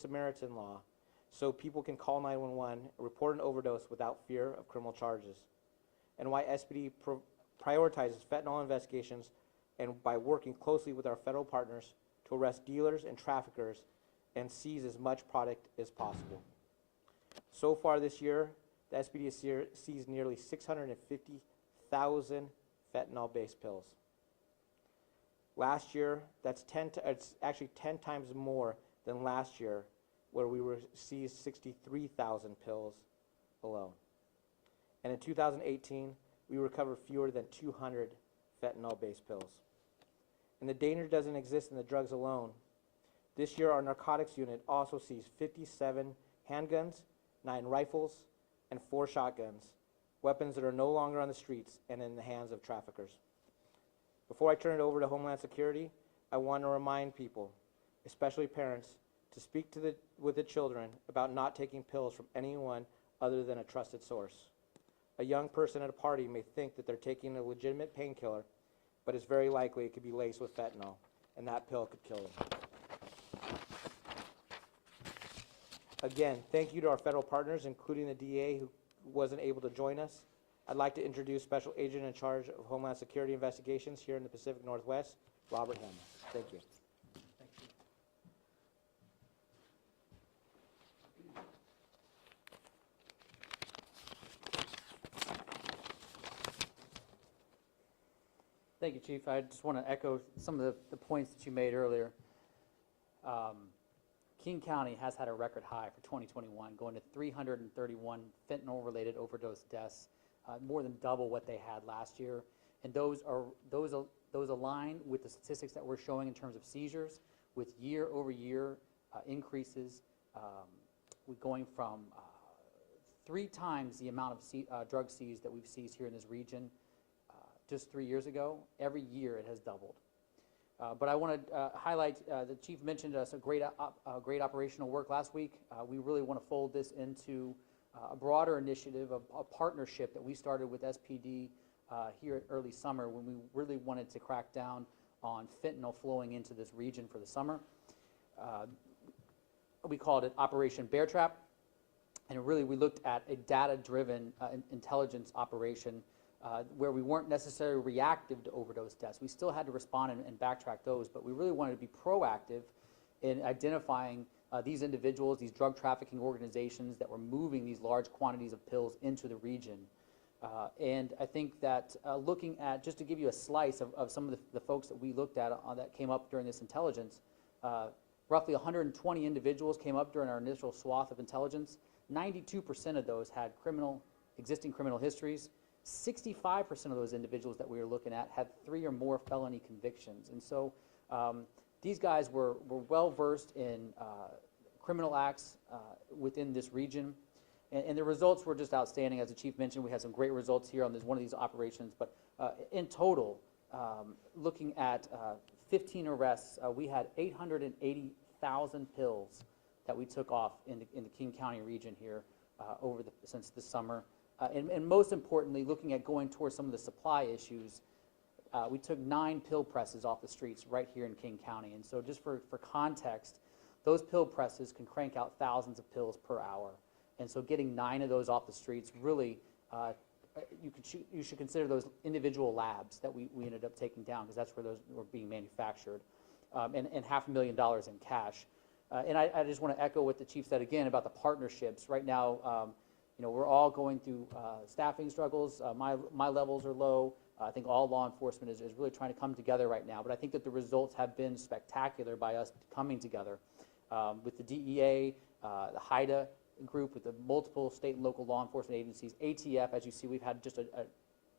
Samaritan law so people can call 911 and report an overdose without fear of criminal charges, and why SPD prioritizes fentanyl investigations and by working closely with our federal partners to arrest dealers and traffickers and seize as much product as possible. So far this year, the SPD has seized nearly 650,000 fentanyl-based pills. Last year, it's actually 10 times more than last year, where we seized 63,000 pills alone. And in 2018, we recovered fewer than 200 fentanyl-based pills. And the danger doesn't exist in the drugs alone. This year, our narcotics unit also seized 57 handguns, 9 rifles, and 4 shotguns, weapons that are no longer on the streets and in the hands of traffickers. Before I turn it over to Homeland Security, I want to remind people, especially parents, to speak with the children about not taking pills from anyone other than a trusted source. A young person at a party may think that they're taking a legitimate painkiller, but it's very likely it could be laced with fentanyl, and that pill could kill them. Again, thank you to our federal partners, including the DA who wasn't able to join us. I'd like to introduce Special Agent in charge of Homeland Security Investigations here in the Pacific Northwest, Robert Hamill. Thank you. Thank you. Thank you, Chief. I just want to echo some of the points that you made earlier. King County has had a record high for 2021, going to 331 fentanyl-related overdose deaths, more than double what they had last year. And those align with the statistics that we're showing in terms of seizures, with year-over-year increases. We're going from 3 times the amount of drugs seized that we've seized here in this region just 3 years ago. Every year it has doubled. But I want to highlight, the Chief mentioned us a great operational work last week. We really want to fold this into a broader initiative, a partnership that we started with SPD here at early summer when we really wanted to crack down on fentanyl flowing into this region for the summer. We called it Operation Bear Trap, and really we looked at a data-driven intelligence operation where we weren't necessarily reactive to overdose deaths. We still had to respond and backtrack those, but we really wanted to be proactive in identifying these individuals, these drug trafficking organizations that were moving these large quantities of pills into the region. And I think that looking at, just to give you a slice of some of the folks that we looked at that came up during this intelligence, roughly 120 individuals came up during our initial swath of intelligence. 92% of those had existing criminal histories. 65% of those individuals that we were looking at had 3 or more felony convictions. And so these guys were well versed in criminal acts within this region. And the results were just outstanding. As the Chief mentioned, we had some great results here on one of these operations. But in total, looking at 15 arrests, we had 880,000 pills that we took off in the King County region here since this summer. And most importantly, looking at going towards some of the supply issues, we took 9 pill presses off the streets right here in King County. And so just for context, those pill presses can crank out thousands of pills per hour. And so getting 9 of those off the streets, really, you should consider those individual labs that we ended up taking down, because that's where those were being manufactured, and $500,000 in cash. And I just want to echo what the Chief said again about the partnerships. Right now, we're all going through staffing struggles. My levels are low. I think all law enforcement is really trying to come together right now. But I think that the results have been spectacular by us coming together with the DEA, the HIDA group, with the multiple state and local law enforcement agencies. ATF, as you see, we've had just an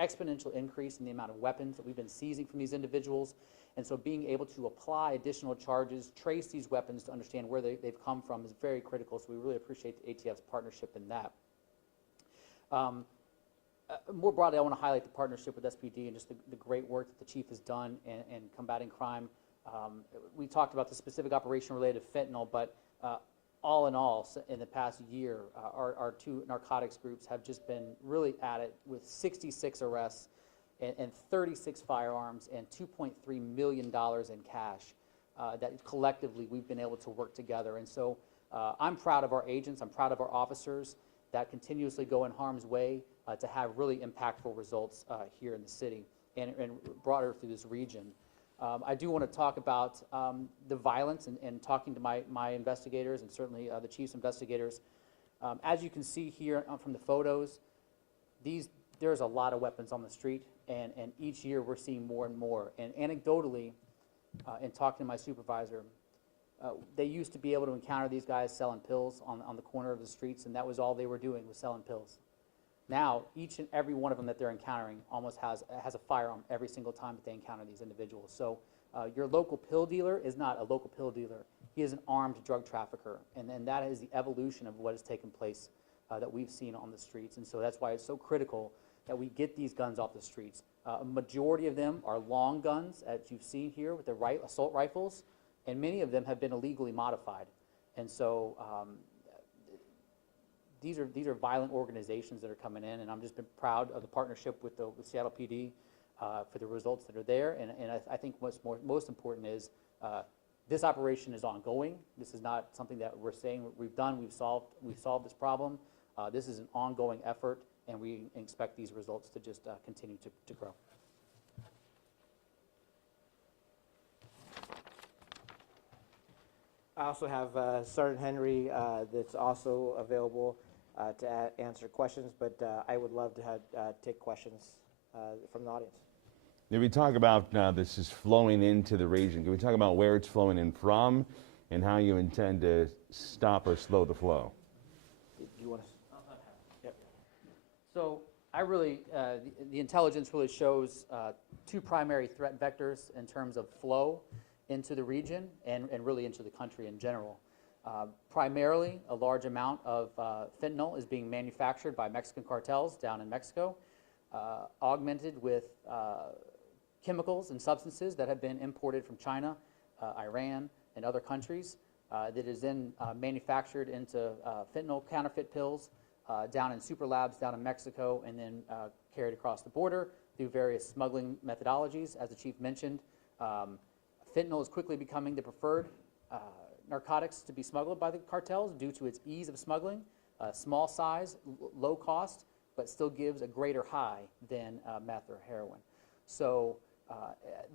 exponential increase in the amount of weapons that we've been seizing from these individuals. And so being able to apply additional charges, trace these weapons to understand where they've come from is very critical. So we really appreciate the ATF's partnership in that. More broadly, I want to highlight the partnership with SPD and just the great work that the Chief has done in combating crime. We talked about the specific operation related to fentanyl, but all in all, in the past year, our 2 narcotics groups have just been really at it with 66 arrests and 36 firearms and $2.3 million in cash that collectively we've been able to work together. And so I'm proud of our agents, I'm proud of our officers that continuously go in harm's way to have really impactful results here in the city and broader through this region. I do want to talk about the violence and talking to my investigators and certainly the chief's investigators. As you can see here from the photos, there's a lot of weapons on the street, and each year we're seeing more and more. And anecdotally, in talking to my supervisor, they used to be able to encounter these guys selling pills on the corner of the streets, and that was all they were doing, was selling pills. Now, each and every one of them that they're encountering almost has a firearm every single time that they encounter these individuals. So your local pill dealer is not a local pill dealer. He is an armed drug trafficker, and that is the evolution of what has taken place that we've seen on the streets. And so that's why it's so critical that we get these guns off the streets. A majority of them are long guns, as you've seen here with the assault rifles, and many of them have been illegally modified. And so these are violent organizations that are coming in, and I'm just been proud of the partnership with Seattle PD for the results that are there. And I think what's most important is this operation is ongoing. This is not something that we're saying we've solved this problem. This is an ongoing effort, and we expect these results to just continue to grow. I also have Sergeant Henry that's also available to answer questions, but I would love to take questions from the audience. If we talk about this is flowing into the region, can we talk about where it's flowing in from and how you intend to stop or slow the flow? Do you want to? Yep. So the intelligence really shows two primary threat vectors in terms of flow into the region and really into the country in general. Primarily, a large amount of fentanyl is being manufactured by Mexican cartels down in Mexico, augmented with chemicals and substances that have been imported from China, Iran, and other countries that is then manufactured into fentanyl counterfeit pills down in super labs down in Mexico, and then carried across the border through various smuggling methodologies. As the chief mentioned, fentanyl is quickly becoming the preferred narcotics to be smuggled by the cartels due to its ease of smuggling, small size, low cost, but still gives a greater high than meth or heroin. So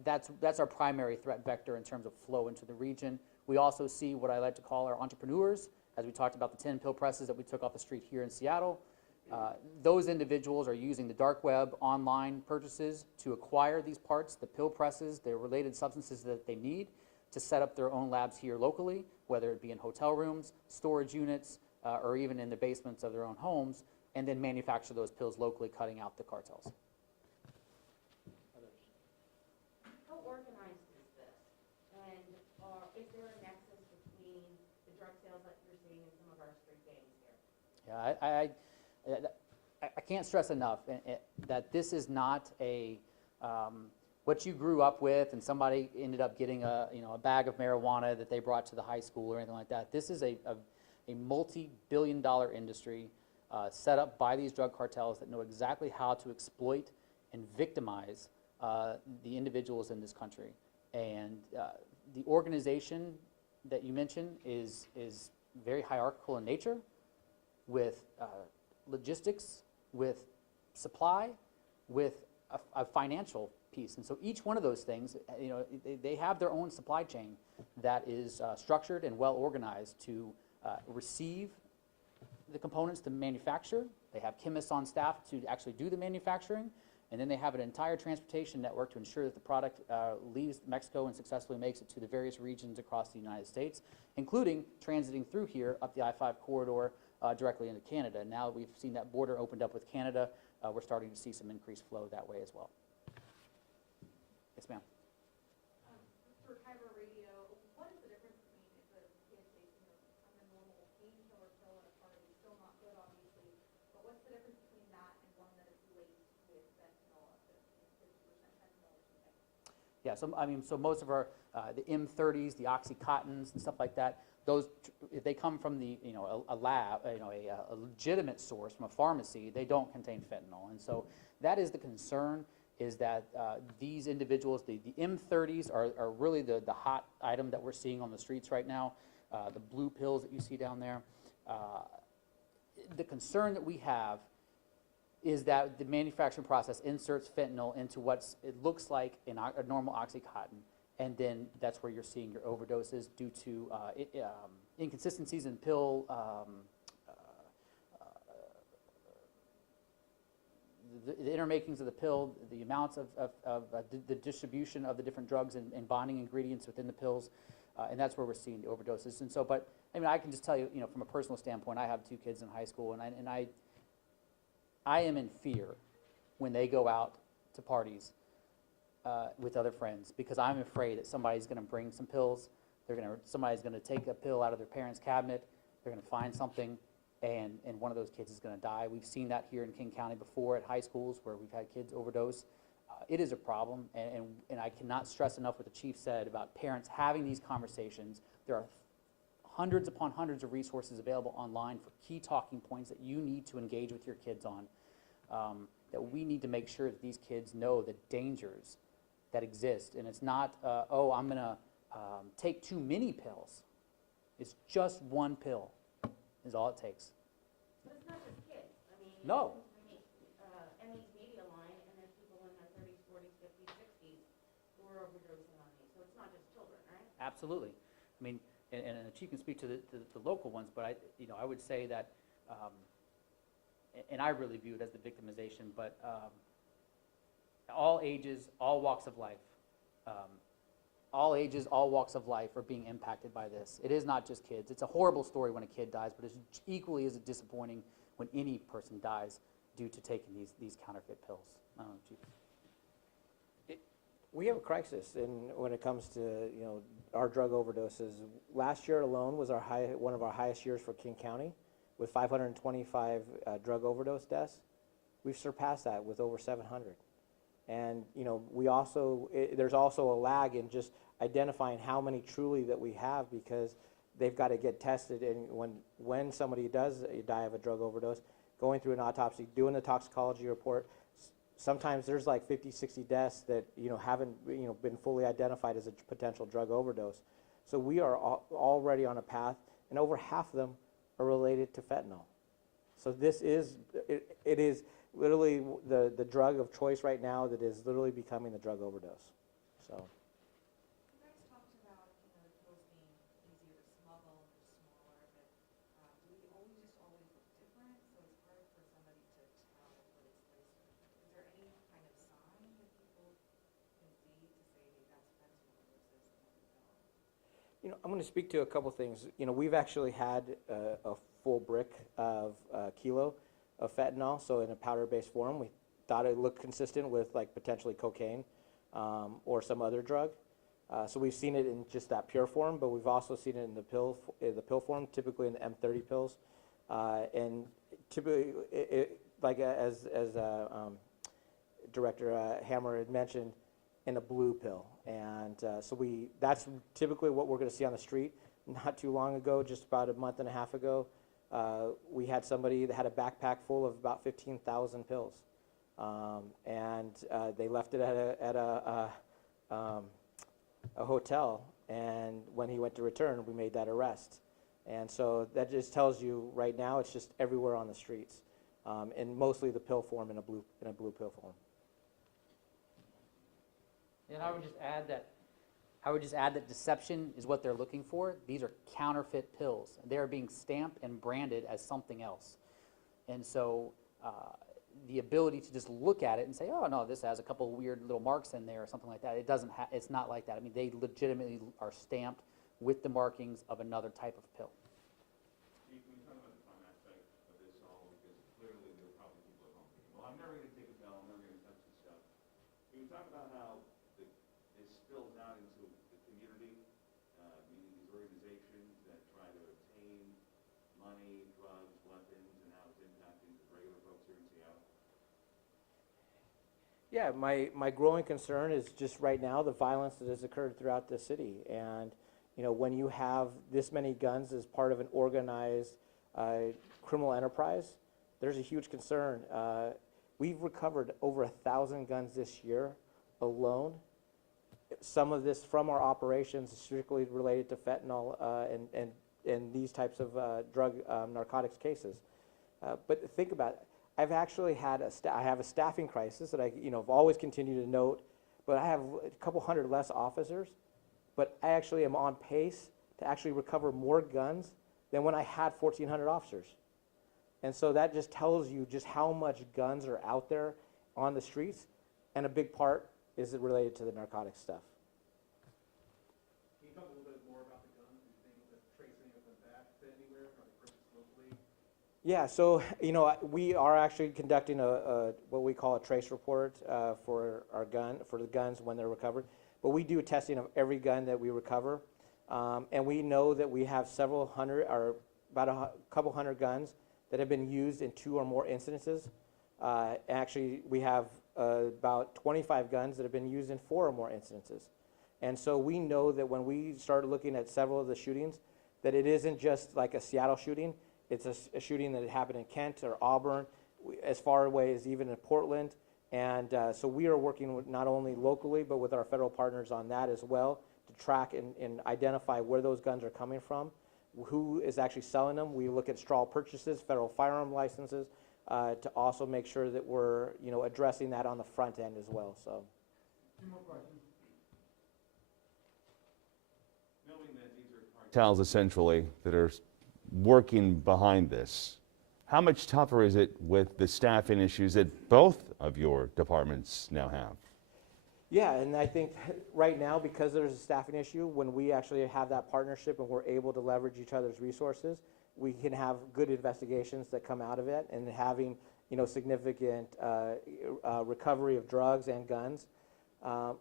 that's our primary threat vector in terms of flow into the region. We also see what I like to call our entrepreneurs, as we talked about the 10 pill presses that we took off the street here in Seattle. Those individuals are using the dark web online purchases to acquire these parts, the pill presses, the related substances that they need to set up their own labs here locally, whether it be in hotel rooms, storage units, or even in the basements of their own homes, and then manufacture those pills locally, cutting out the cartels. How organized is this? And is there a nexus between the drug sales that you're seeing in some of our street gangs here? Yeah, I can't stress enough that this is not what you grew up with and somebody ended up getting a bag of marijuana that they brought to the high school or anything like that. This is a multi-billion-dollar industry set up by these drug cartels that know exactly how to exploit and victimize the individuals in this country. And the organization that you mentioned is very hierarchical in nature, with logistics, with supply, with a financial piece. And so each one of those things, they have their own supply chain that is structured and well organized to receive the components to manufacture. They have chemists on staff to actually do the manufacturing, and then they have an entire transportation network to ensure that the product leaves Mexico and successfully makes it to the various regions across the United States, including transiting through here up the I-5 corridor directly into Canada. Now that we've seen that border opened up with Canada, we're starting to see some increased flow that way as well. Yes, ma'am. For Kyber Radio, what is the difference between if a kid takes, a normal painkiller pill at a party, still not good obviously, but what's the difference between that and one that is laced with fentanyl, up to 50% fentanyl or something? Yeah, so most of our the M30s, the Oxycontins, and stuff like that, those if they come from a lab, a legitimate source from a pharmacy, they don't contain fentanyl, and so that is the concern. Is that these individuals, the M30s are really the hot item that we're seeing on the streets right now. the blue pills that you see down there. The concern that we have is that the manufacturing process inserts fentanyl into it looks like a normal OxyContin, and then that's where you're seeing your overdoses due to inconsistencies in pill the intermakings of the pill, the amounts of the distribution of the different drugs and bonding ingredients within the pills, and that's where we're seeing the overdoses. And so, but I mean, I can just tell you, from a personal standpoint, I have 2 kids in high school, and I am in fear when they go out to parties with other friends, because I'm afraid that somebody's going to bring some pills. Somebody's going to take a pill out of their parents' cabinet. They're going to find something, and one of those kids is going to die. We've seen that here in King County before at high schools where we've had kids overdose. It is a problem, and I cannot stress enough what the chief said about parents having these conversations. There are hundreds upon hundreds of resources available online for key talking points that you need to engage with your kids on. That we need to make sure that these kids know the dangers that exist. And it's not, oh, I'm going to take too many pills. It's just one pill is all it takes. But it's not just kids. I mean, No. Emmy's media line, and there's people in their 30s, 40s, 50s, 60s who are overdosing on these. So it's not just children, right? Absolutely. I mean, and the chief can speak to the local ones, but I would say that, and I really view it as the victimization, but all ages, all walks of life, all ages, all walks of life are being impacted by this. It is not just kids. It's a horrible story when a kid dies, but it's equally as disappointing when any person dies due to taking these counterfeit pills. I don't know, Chief. We have a crisis when it comes to our drug overdoses. Last year alone was one of our highest years for King County, with 525 drug overdose deaths. We've surpassed that with over 700. And there's also a lag in just identifying how many truly that we have, because they've got to get tested. And when somebody does die of a drug overdose, going through an autopsy, doing the toxicology report, sometimes there's like 50, 60 deaths that haven't been fully identified as a potential drug overdose. So we are already on a path, and over half of them are related to fentanyl. So this is it is literally the drug of choice right now that is literally becoming the drug overdose. So. You guys talked about, the pills being easier to smuggle, they're smaller, but do we always look different? So it's hard for somebody to tell what it's laced with. Is there any kind of sign that people can see to say, hey, that's fentanyl versus another pill? I'm going to speak to a couple things. We've actually had a full brick of kilo of fentanyl, so in a powder-based form. We thought it looked consistent with like potentially cocaine or some other drug. So we've seen it in just that pure form, but we've also seen it in the pill form, typically in the M30 pills, and typically, as Director Hammer had mentioned, in a blue pill. And so that's typically what we're going to see on the street. Not too long ago, just about a month and a half ago, we had somebody that had a backpack full of about 15,000 pills. And they left it at a hotel, and when he went to return, we made that arrest. And so that just tells you right now it's just everywhere on the streets, and mostly the pill form in a blue pill form. And I would just add that deception is what they're looking for. These are counterfeit pills. They are being stamped and branded as something else. And so the ability to just look at it and say, oh, no, this has a couple of weird little marks in there or something like that, it's not like that. I mean, they legitimately are stamped with the markings of another type of pill. Can you talk about the fun aspect of this all? Because clearly there are probably people at home thinking, well, I'm never going to take a pill, I'm never going to touch this stuff. Can you talk about how this spills out into the community, meaning these organizations that try to obtain money, drugs, weapons, and how it's impacting the regular folks here in Seattle? Yeah, my growing concern is just right now the violence that has occurred throughout the city. And when you have this many guns as part of an organized criminal enterprise, there's a huge concern. We've recovered over 1,000 guns this year alone, some of this from our operations is strictly related to fentanyl and these types of drug narcotics cases. But think about it. I've actually had I have a staffing crisis that have always continued to note, but I have a couple hundred less officers, but I actually am on pace to actually recover more guns than when I had 1,400 officers. And so that just tells you just how much guns are out there on the streets, and a big part is related to the narcotics stuff. Can you talk a little bit more about the guns? Do you think that tracing of them back to anywhere, or are they purchased locally? Yeah, so we are actually conducting what we call a trace report for the guns when they're recovered. But we do a testing of every gun that we recover, and we know that we have several hundred, or about a couple hundred guns that have been used in 2 or more incidences. Actually, we have about 25 guns that have been used in 4 or more incidences. And so we know that when we start looking at several of the shootings, that it isn't just like a Seattle shooting. It's a shooting that happened in Kent or Auburn, as far away as even in Portland. And so we are working with not only locally, but with our federal partners on that as well, to track and identify where those guns are coming from, who is actually selling them. We look at straw purchases, federal firearm licenses, to also make sure that we're addressing that on the front end as well. So. 2 more questions. Knowing that these are Cartels essentially that are working behind this, how much tougher is it with the staffing issues that both of your departments now have? Yeah, and I think right now, because there's a staffing issue, when we actually have that partnership and we're able to leverage each other's resources, we can have good investigations that come out of it, and having significant recovery of drugs and guns.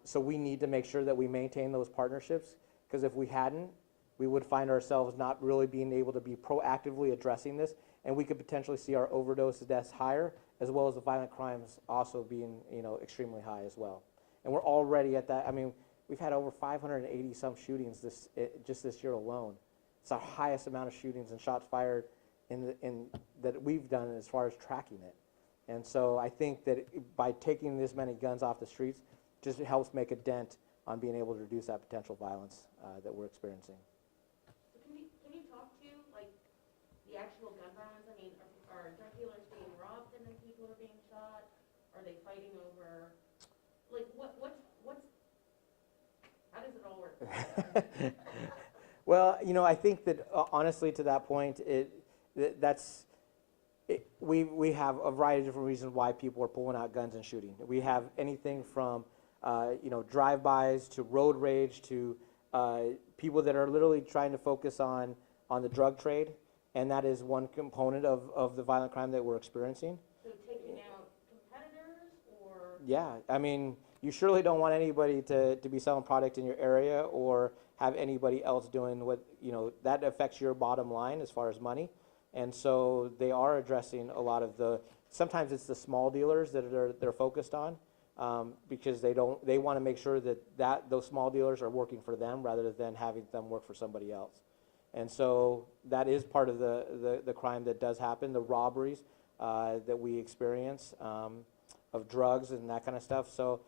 So we need to make sure that we maintain those partnerships, because if we hadn't, we would find ourselves not really being able to be proactively addressing this, and we could potentially see our overdose deaths higher, as well as the violent crimes also being extremely high as well. And we're already at that. I mean, we've had over 580 some shootings just this year alone. It's our highest amount of shootings and shots fired that we've done as far as tracking it. And so I think that by taking this many guns off the streets, just helps make a dent on being able to reduce that potential violence that we're experiencing. So can you talk to, like, the actual gun violence? I mean, are drug dealers being robbed and then people are being shot? Are they fighting over, like, how does it all work? Well, I think that honestly, to that point, we have a variety of different reasons why people are pulling out guns and shooting. We have anything from drive-bys to road rage to people that are literally trying to focus on the drug trade, and that is one component of the violent crime that we're experiencing. So taking out competitors, or? Yeah, I mean, you surely don't want anybody to be selling product in your area or have anybody else doing what, that affects your bottom line as far as money. And so they are addressing a lot of sometimes it's the small dealers that they're focused on, because they want to make sure that those small dealers are working for them rather than having them work for somebody else. And so that is part of the crime that does happen, the robberies that we experience of drugs and that kind of stuff. So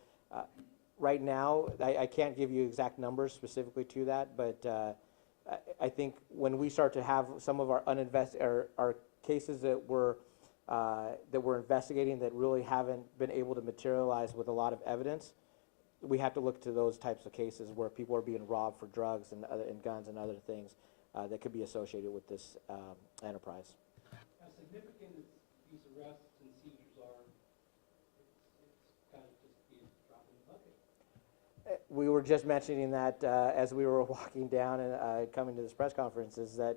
right now, I can't give you exact numbers specifically to that, but I think when we start to have some of our our cases that we're investigating that really haven't been able to materialize with a lot of evidence, we have to look to those types of cases where people are being robbed for drugs and guns and other things that could be associated with this enterprise. How significant as these arrests and seizures are, it's kind of just be a drop in the bucket. We were just mentioning that as we were walking down and coming to this press conference, is that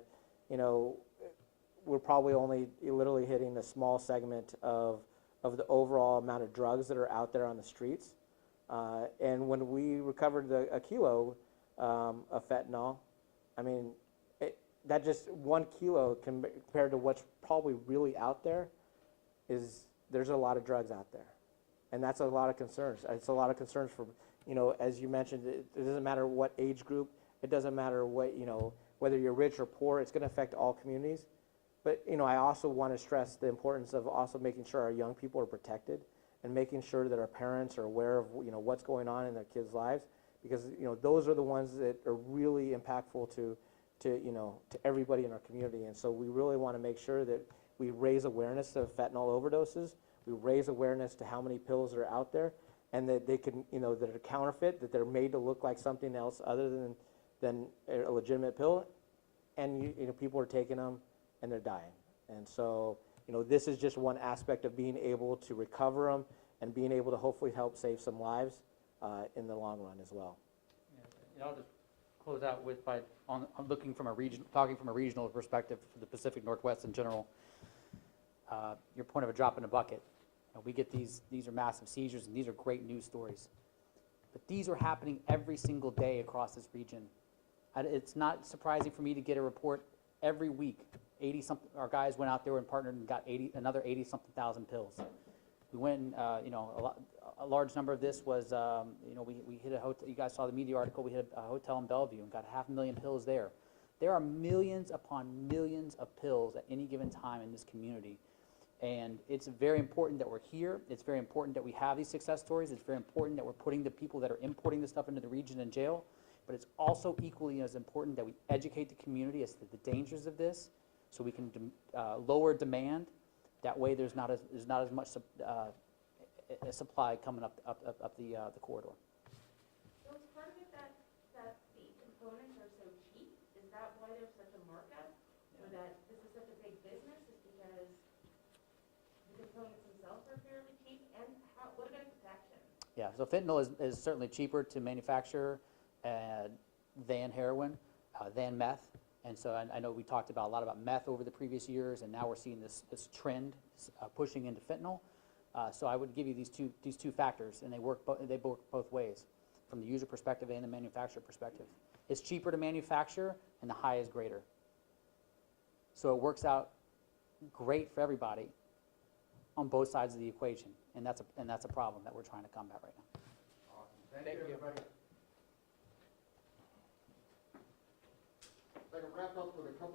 we're probably only literally hitting a small segment of the overall amount of drugs that are out there on the streets. And when we recovered a kilo of fentanyl, I mean, that just 1 kilo compared to what's probably really out there there's a lot of drugs out there. And that's a lot of concerns. It's a lot of concerns for, as you mentioned, it doesn't matter what age group, it doesn't matter what, whether you're rich or poor, it's going to affect all communities. But, I also want to stress the importance of also making sure our young people are protected and making sure that our parents are aware of, what's going on in their kids' lives, because, those are the ones that are really impactful to everybody in our community. And so we really want to make sure that we raise awareness of fentanyl overdoses, we raise awareness to how many pills are out there, and that they can, that are counterfeit, that they're made to look like something else other than a legitimate pill, and people are taking them and they're dying. And so, this is just one aspect of being able to recover them and being able to hopefully help save some lives in the long run as well. Yeah, I'll just close out with I'm looking from talking from a regional perspective for the Pacific Northwest in general. Your point of a drop in a bucket. We get these are massive seizures, and these are great news stories. But these are happening every single day across this region. It's not surprising for me to get a report every week. Our guys went out there and partnered and got another 80-something thousand pills. We went and, a large number of this was, we hit a hotel. You guys saw the media article. We hit a hotel in Bellevue and got 500,000 pills there. There are millions upon millions of pills at any given time in this community. And it's very important that we're here. It's very important that we have these success stories. It's very important that we're putting the people that are importing this stuff into the region in jail. But it's also equally as important that we educate the community as to the dangers of this, so we can lower demand. That way, there's not as much supply coming up the corridor. So is part of it that the components are so cheap? Is that why there's such a markup? Or that this is such a big business? Is because the components themselves are fairly cheap? And what about protection? Yeah, so fentanyl is certainly cheaper to manufacture than heroin, than meth. And so I know we talked a lot about meth over the previous years, and now we're seeing this trend pushing into fentanyl. So I would give you these two factors, and they work both ways, from the user perspective and the manufacturer perspective. It's cheaper to manufacture, and the high is greater. So it works out great for everybody on both sides of the equation, and that's a problem that we're trying to combat right now. Awesome. Thank you, everybody. Like to wrap up with a couple